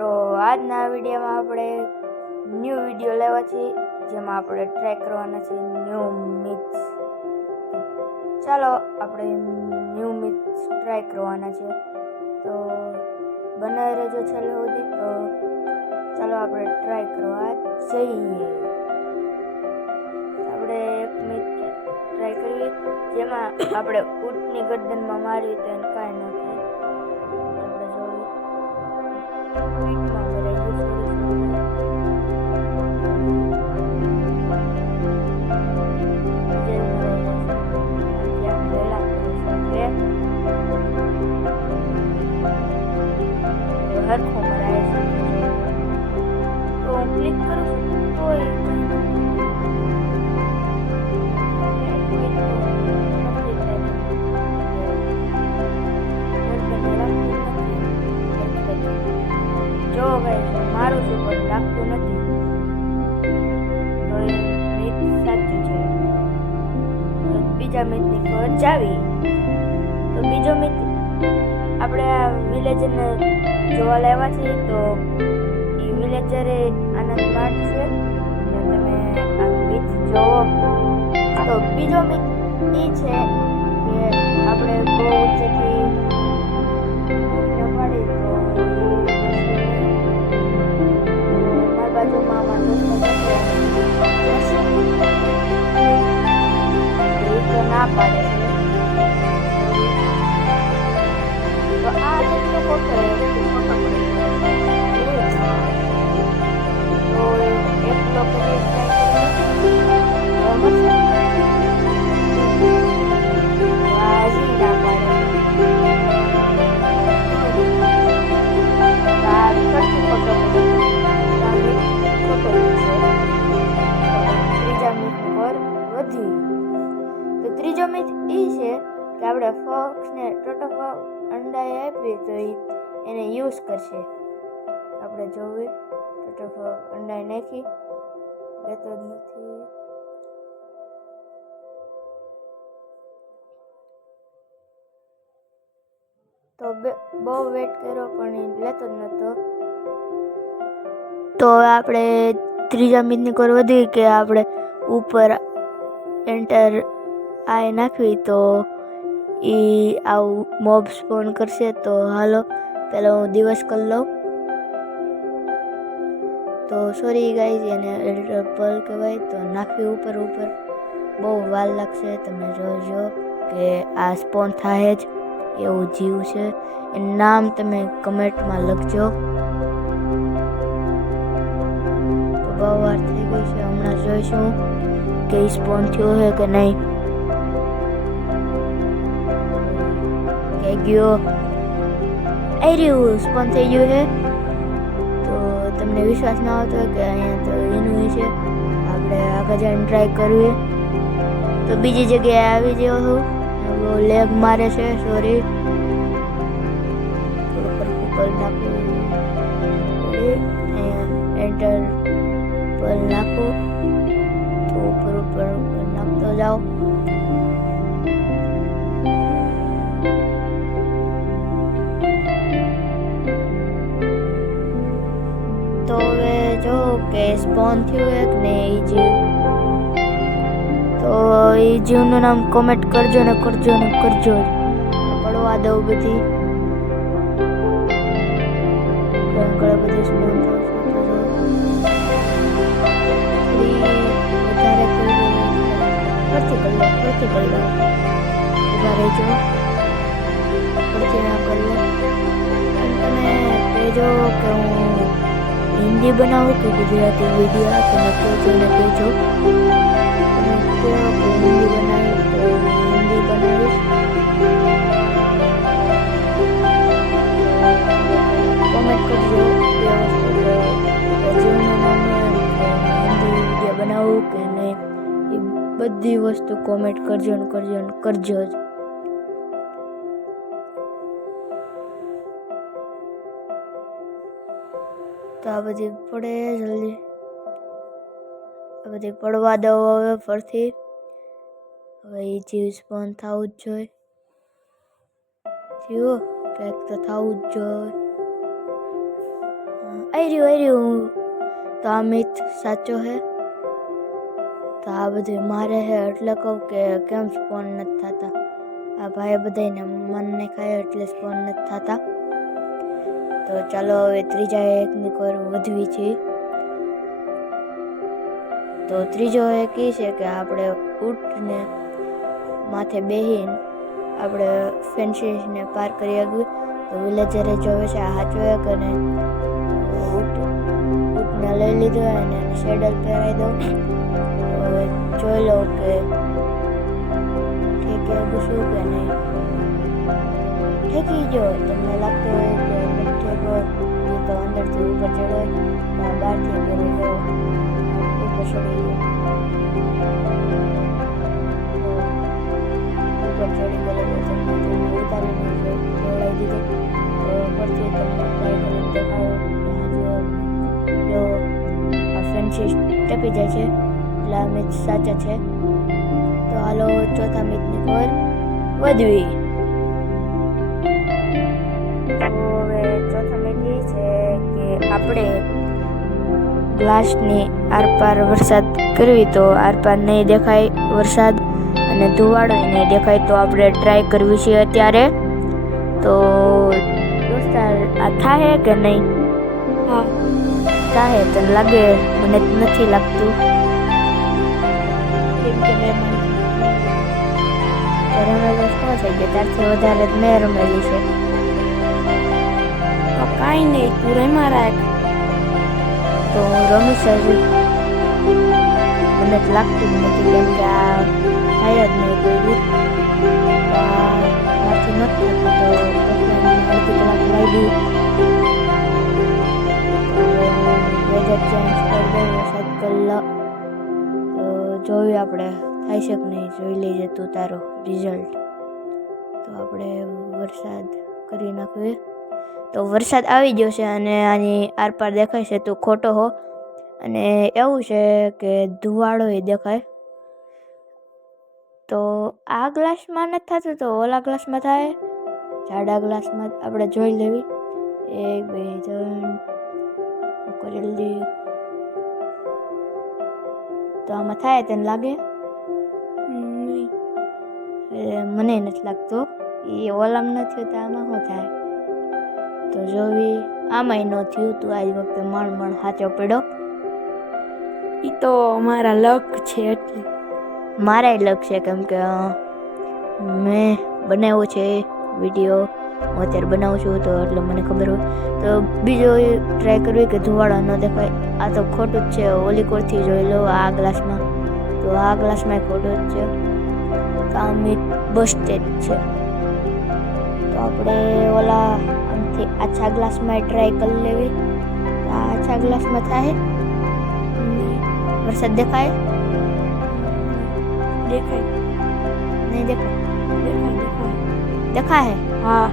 મિત્રો, આજના વિડીયોમાં આપણે ન્યૂ વિડીયો લેવા છીએ, જેમાં આપણે ટ્રાય કરવાના છે ન્યૂ મિક્સ. ચાલો આપણે ન્યૂ મિક્સ ટ્રાય કરવાના છે, તો બનાવી રહેજો છેલ્લે સુધી. તો ચાલો આપણે ટ્રાય કરવા જઈએ. આપણે એક મિક્સ ટ્રાય કરીએ, જેમાં આપણે ઊંટની ગરદનમાં મારવી તો એને કાંઈ ન થાય. હરખો મરાય છે, તો હું ક્લિક કરું છું તોય જો ભાઈ મારું છું પણ લાગતું નથી. તો એ મિથ સાચું છે. બીજા મિથની ખબર જાવી. તો બીજો મિથ આપણે આ વિલેજરને જોવા લાવ્યા છીએ, તો એ વિલેજરે આનંદ માણશે. તમે આ મિથ જોવો. તો બીજો મિથ એ છે કે આપણે બહુ ઊંચેથી પાડી તો મારી બાજુમાં તો ના પાડે છે. તો આ કેટલો ખોટો તો એટલો કરી હાજી ના પાડે. ત્રીજો મિથ એ છે કે આપણે ફોક્સને ટોટોફોક અંડાએ આપીએ તો એને યુઝ કરશે. આપણે જોવી ટોટોફોક અંડાએ નાખી લેતો જ નથી. તો બહુ વેટ કર્યો પણ એ લેતો જ નહોતો. તો આપણે ત્રીજા મિથની કોર વધી કે આપણે ઉપર એન્ટર આય નાખવી તો એ આવું મોબ સ્પોન કરશે. તો હાલો પહેલાં હું દિવસ કરી લઉં. તો સોરી ગાઈઝ, એને એડિટર પલ કહેવાય. તો નાખવી ઉપર બહુ વાર લાગશે. તમે જોજો કે આ સ્પોન થાય જ એવું જીવ છે. એનું નામ તમે કમેન્ટમાં લખજો. તો બહુ વાર થઈ ગઈ છે, હમણાં જોઈશું કે સ્પોન થયો છે કે નહીં. કે ગયો આવી રહ્યું સ્પોન થઈ ગયું છે. તો તમને વિશ્વાસ ના આવતો હોય કે અહીંયા તો એનું છે, આપણે આગળ જઈને ટ્રાય કરવી. તો બીજી જગ્યાએ આવી ગયો છું. બહુ લેગ મારે છે, સોરી. પર નાખું એન્ટર પર નાખું તો ઉપર નાખતો જાઓ. તો હવે જો કે સ્પોન થયું એક ને એ જીવ. તો એ જીવનું નામ કોમેન્ટ કરજો ને કરજો ને કરજો. પડવા દઉં બધી ઘણા બધી સ્પોન વધારે કરી લો. ઉભા રહેજો, ફરતી ના કરવો. તમે કહેજો કે હું હિન્દી બનાવું કે ગુજરાતી વિડીયો. તમે કહેજો ને કહેજો. તમે કહો કે હિન્દી બનાવી તો હિન્દી બનાવીશ. કોમેન્ટ કરજો હિન્દી વિડીયો બનાવું કે નહીં. એ બધી વસ્તુ કોમેન્ટ કરજો ને કરજો જ. તો આ બધી પડે જલ્દી, આ બધી પડવા દો હવે ફરથી. હવે એ જીવ સ્પોન થવું જ જોઈએ. થયું કંઈક તો થવું જ જોઈએ. આયર્યું તો આ મિથ સાચો હે. તો આ બધું મારે હે એટલે કહું કે કેમ સ્પોન નથી થતા. આ ભાઈ બધાને મનને ખાય એટલે સ્પોન નથી થતા. તો ચાલો હવે ત્રીજા એકની કોર વધવી છે. તો ત્રીજો એક એ છે કે આપણે ઊંટને માથે બેહીને આપણે ફેન્સીસને પાર કરી શકીએ. તો વિલેજરે જોવે છે આ સાચો એક અને ઊંટને લઈ લીધો અને શેડલ પહેરાવી દો. હવે જોઈ લો કે ઠેકી શકું છું કે નહીં. ઠેકી જો તમને લાગતું હોય કે ઠેકો એ તો અંદરથી ઉપર ચડ્યો તો બહારથી કરી લો ઉપર ચડી ગયો. ઉપર ચડી ગયેલો તમને ઉતારીને જોડાઈ દીધો. તો પરથી તમને ટ્રાય કરીને દેખાડો જો આ ફ્રેન્ડશીપ ટપી જાય છે એટલે આ મિથ સાચા છે. તો હાલો ચોથા મિથની ખબર વધવી. તો હવે ચોથા મિથ એ છે કે આપણે ગ્લાસની આરપાર વરસાદ કરવી તો આરપાર નહીં દેખાય વરસાદ અને ધુવાડો નહીં દેખાય. તો આપણે ટ્રાય કરવી છે અત્યારે. તો દોસ્તાર આ થાય કે નહીં? હા થાય. તને લાગે? મને નથી લાગતું. કેમ કે મેં રમેલો શું થઈ ગયો ત્યારથી વધારે જ મેં રમેલી છે. તો કાંઈ નહીં તું રમા રાખ. તો રમીશ જ મને લાગતું જ નથી કેમ કે આ થાય જ નહીં કોઈ બી. આથી નથી થતું તો અડધી કલાક લાગી. વેધર ચેન્જ કરી દઉં વરસાદ કલાક. તો જોયું આપણે થાય છે કે નહીં જોઈ લેજે તું તારો રિઝલ્ટ. તો આપણે વરસાદ કરી નાખીએ. તો વરસાદ આવી ગયો છે અને આની આરપાર દેખાય છે તો ખોટો હો. અને એવું છે કે ધુવાડો એ દેખાય. તો આ ગ્લાસમાં નથી થતું તો ઓલા ગ્લાસમાં થાય. જાડા ગ્લાસમાં આપણે જોઈ લેવી. 1 2 3 જલ્દી. તો આમાં થાય તને લાગે? મને નથી લાગતું. એ ઓલામ ન થયું તો આમાં શું થાય? તો જોવી આમાંય ન થયું. તું આજ વખતે મણ સાચો પડ્યો. એ તો મારા લક છે એટલે. મારા લક છે કેમ કે મેં બનાવ્યો છે વિડીયો. હું અત્યારે બનાવું છું તો એટલે મને ખબર હોય. તો બીજો ટ્રાય કરવી કે ધુવાડા ન દેખાય. આ તો ખોટું જ છે. ઓલી કોરથી જોઈ લો આ ગ્લાસમાં. તો આ ગ્લાસમાં ખોટું જ છે. આ મિથ બસ્ટેડ છે. તો આપણે ઓલા આમથી આછા ગ્લાસમાં ટ્રાય કરી લેવી. આ આછા ગ્લાસમાં થાય વરસાદ દેખાય? દેખાય નહીં? દેખાય દેખાય. હા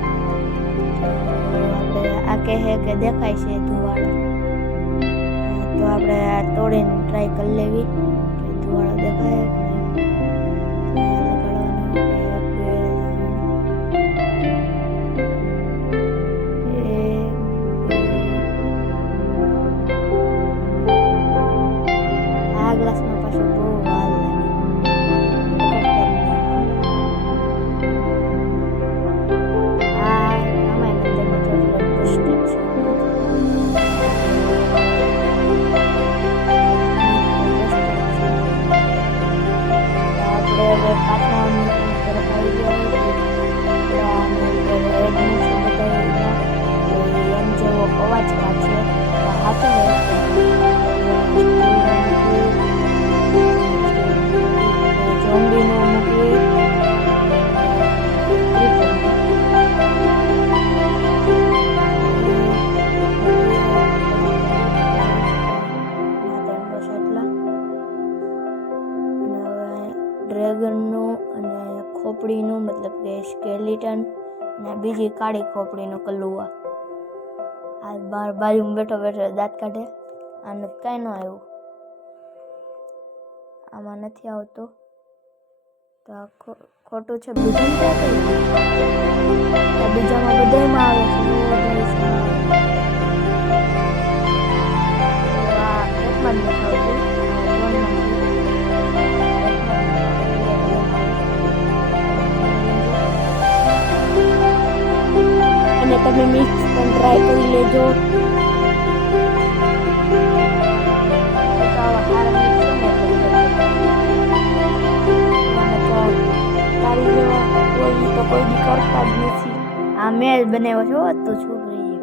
આપણે આ કહે કે દેખાય છે ધુવાડો. તો આપણે આ તોડીને ટ્રાય કરી લેવી કે ધુવાડો દેખાય કે નહીં. આ ગ્લાસમાં પાછું બહુ વાર લાગે. અવાજ કાઢશે હાથે ઝોમ્બીનો મૂકી. ડ્રેગનનું અને ખોપડીનું મતલબ કે સ્કેલિટન અને બીજી કાળી ખોપડીનું કલુઆ. આ બાર બાજુમાં બેઠો દાંત કાઢે. આને કાંઈ ન આવ્યું. આમાં નથી આવતું તો આ ખોટું છે. બીજામાં બધામાં આવે છે. જ નથી આવતું. અને તમે મિક્સ પણ ટ્રાય કરી લેજો. તારી જેવા કોઈ તો કોઈ દી કરતા જ નથી. આ મેલ બનાવ્યો છે તો છોકરીએ.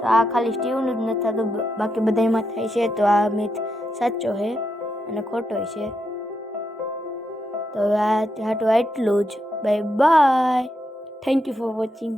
તો આ ખાલી સ્ટીવનું જ નથી થતું, બાકી બધામાં થાય છે. તો આ મિથ સાચો છે અને ખોટો છે. તો આ હાટું આટલું જ. Bye bye. Thank you for watching.